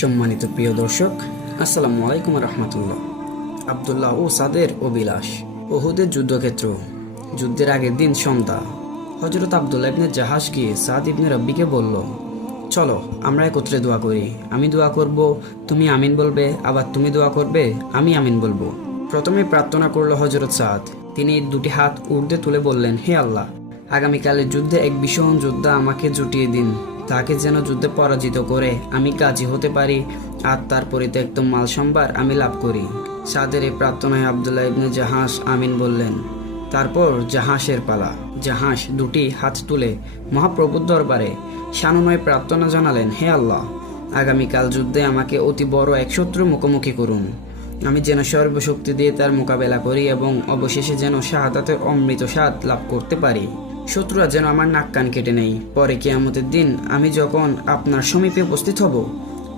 সম্মানিত প্রিয় দর্শক, আসসালামু আলাইকুম রহমতুল্লাহ। আবদুল্লাহ ও সাদের অবিলাস ওহুদের যুদ্ধক্ষেত্র, যুদ্ধের আগের দিন সন্ধ্যা। হজরত আবদুল্লাহ ইবনে জাহাজ গিয়ে সাদ ইবনে রব্বিকে বলল, চলো, আমরা একত্রে দোয়া করি। আমি দোয়া করব, তুমি আমিন বলবে, আবার তুমি দোয়া করবে, আমি আমিন বলব। প্রথমে প্রার্থনা করল হজরত সাদ। তিনি দুটি হাত ঊর্ধ্বে তুলে বললেন, হে আল্লাহ, আগামীকালের যুদ্ধে এক ভীষণ যোদ্ধা আমাকে জুটিয়ে দিন। তাকে যেন যুদ্ধে পরাজিত করে আমি কাজী হতে পারি, আর তার পরিত্যক্ত মাল সম্ভার আমি লাভ করি। সাদের এই প্রার্থনায় আবদুল্লাহ ইবনে জাহাজ আমিন বললেন, তারপর জাহাসের পালা। জাহাস দুটি হাত তুলে মহাপ্রভুর দরবারে সানুময় প্রার্থনা জানালেন, হে আল্লাহ, আগামীকাল যুদ্ধে আমাকে অতি বড় এক শত্রু মুখোমুখি করুন। আমি যেন সর্বশক্তি দিয়ে তার মোকাবেলা করি এবং অবশেষে যেন শাহাদাতের অমৃত স্বাদ লাভ করতে পারি। শত্রুরা যেন আমার নাক কান কেটে নেই পরে কিয়ামতের দিন আমি যখন আপনার সমীপে উপস্থিত হব,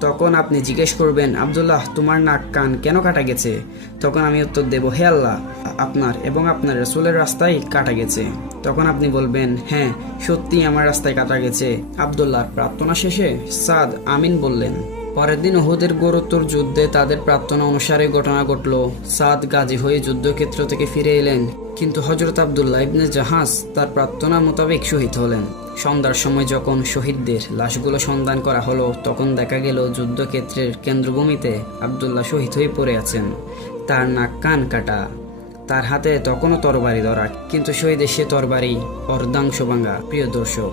তখন আপনি জিজ্ঞেস করবেন, আবদুল্লাহ, তোমার নাক কান কেন কাটা গেছে? তখন আমি উত্তর দেব, হে আল্লাহ, আপনার এবং আপনার রসুলের রাস্তায় কাটা গেছে। তখন আপনি বলবেন হ্যাঁ সত্যি আমার রাস্তায় কাটা গেছে। আবদুল্লাহর প্রার্থনা শেষে সাদ আমিন বললেন। পরের দিন ওহুদের গোরত্তর যুদ্ধে তাদের প্রার্থনা অনুসারে ঘটনা ঘটল। সাদ গাজী হয়ে যুদ্ধক্ষেত্র থেকে ফিরে এলেন, কিন্তু হজরত আবদুল্লাহ ইবনে জাহাজ তার প্রার্থনা মোতাবেক শহীদ হলেন। সন্ধ্যার সময় যখন শহীদদের লাশগুলো সন্ধান করা হলো, তখন দেখা গেল যুদ্ধক্ষেত্রের কেন্দ্রভূমিতে আবদুল্লাহ শহীদ হয়ে পড়ে আছেন। তার নাক, কান কাটা। তার হাতে তখনও তরবারি ধরা, কিন্তু শহীদের সে তরবারি অর্ধাংশ ভাঙ্গা প্রিয় দর্শক